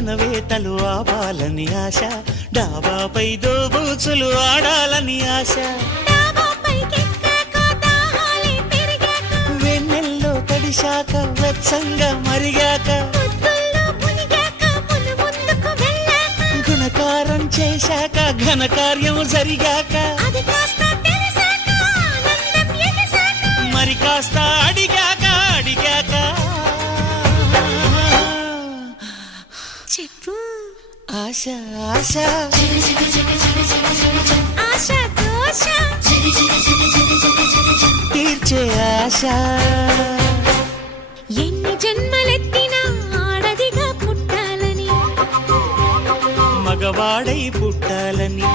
పెనవేతలు ఆవాలని ఆశ, డాబాపై దోబూచులు ఆడాలని ఆశ, వెన్నెల్లో తడిశాక వెచ్చంగా మరిగాక, గుణకారం చేశాక ఘనకార్యం జరిగాక, మరి కాస్త అడిగాక అడిగాక చెప్పు ఆశ ఆశ ఆశ దోష తీర్చే ఆశ, ఎన్ని జన్మలెత్తినా ఆడదిగా పుట్టాలని, మగవాడై పుట్టాలని.